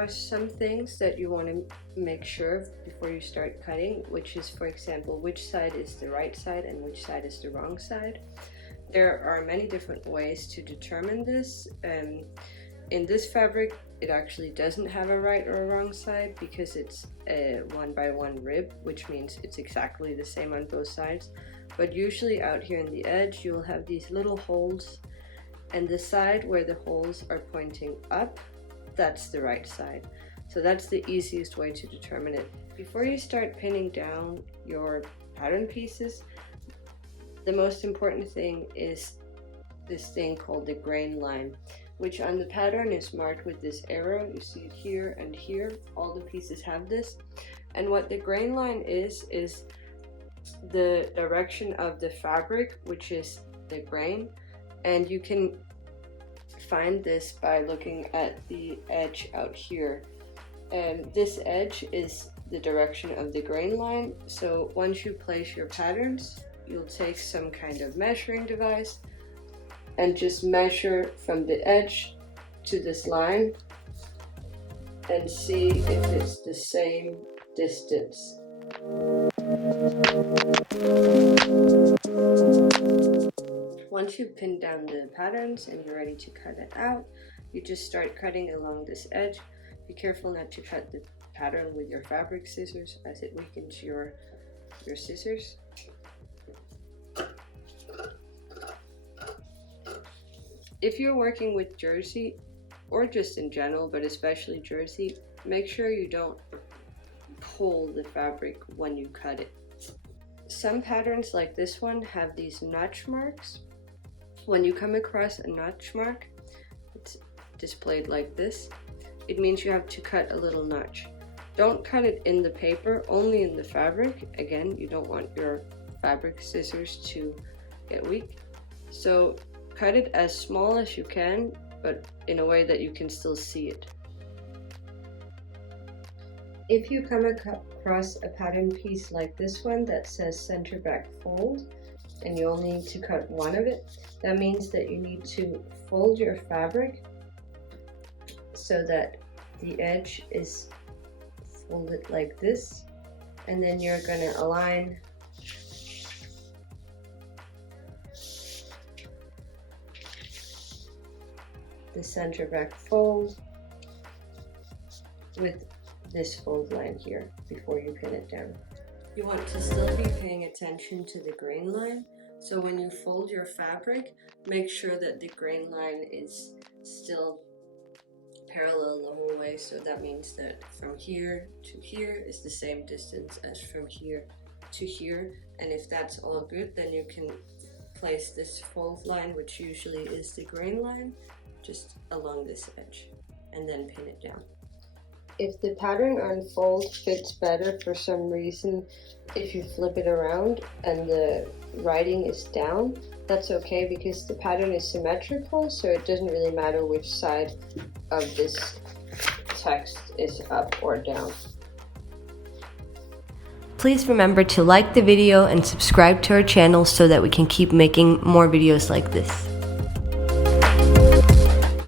are some things that you want to make sure of before you start cutting, which is, for example, which side is the right side and which side is the wrong side. There are many different ways to determine this. In this fabric, it actually doesn't have a right or a wrong side because it's a 1x1 rib, which means it's exactly the same on both sides. But usually out here in the edge, you'll have these little holes, and the side where the holes are pointing up, that's the right side. So that's the easiest way to determine it. Before you start pinning down your pattern pieces, the most important thing is this thing called the grain line, which on the pattern is marked with this arrow. You see it here and here. All the pieces have this. And what the grain line is the direction of the fabric, which is the grain. And you can find this by looking at the edge out here. And this edge is the direction of the grain line. So once you place your patterns, you'll take some kind of measuring device and just measure from the edge to this line and see if it's the same distance. Once you've pinned down the patterns and you're ready to cut it out, you just start cutting along this edge. Be careful not to cut the pattern with your fabric scissors, as it weakens your scissors. If you're working with jersey, or just in general, but especially jersey, make sure you don't pull the fabric when you cut it. Some patterns like this one have these notch marks. When you come across a notch mark, it's displayed like this. It means you have to cut a little notch. Don't cut it in the paper, only in the fabric. Again, you don't want your fabric scissors to get weak. So cut it as small as you can, but in a way that you can still see it. If you come across a pattern piece like this one that says center back fold, and you only need to cut one of it, that means that you need to fold your fabric so that the edge is folded like this, and then you're going to align the center back fold with this fold line here before you pin it down. You want to still be paying attention to the grain line, so when you fold your fabric, make sure that the grain line is still parallel the whole way. So that means that from here to here is the same distance as from here to here, and if that's all good, then you can place this fold line, which usually is the grain line, just along this edge, and then pin it down. If the pattern unfold fits better for some reason, if you flip it around and the writing is down, that's okay, because the pattern is symmetrical, so it doesn't really matter which side of this text is up or down. Please remember to like the video and subscribe to our channel so that we can keep making more videos like this.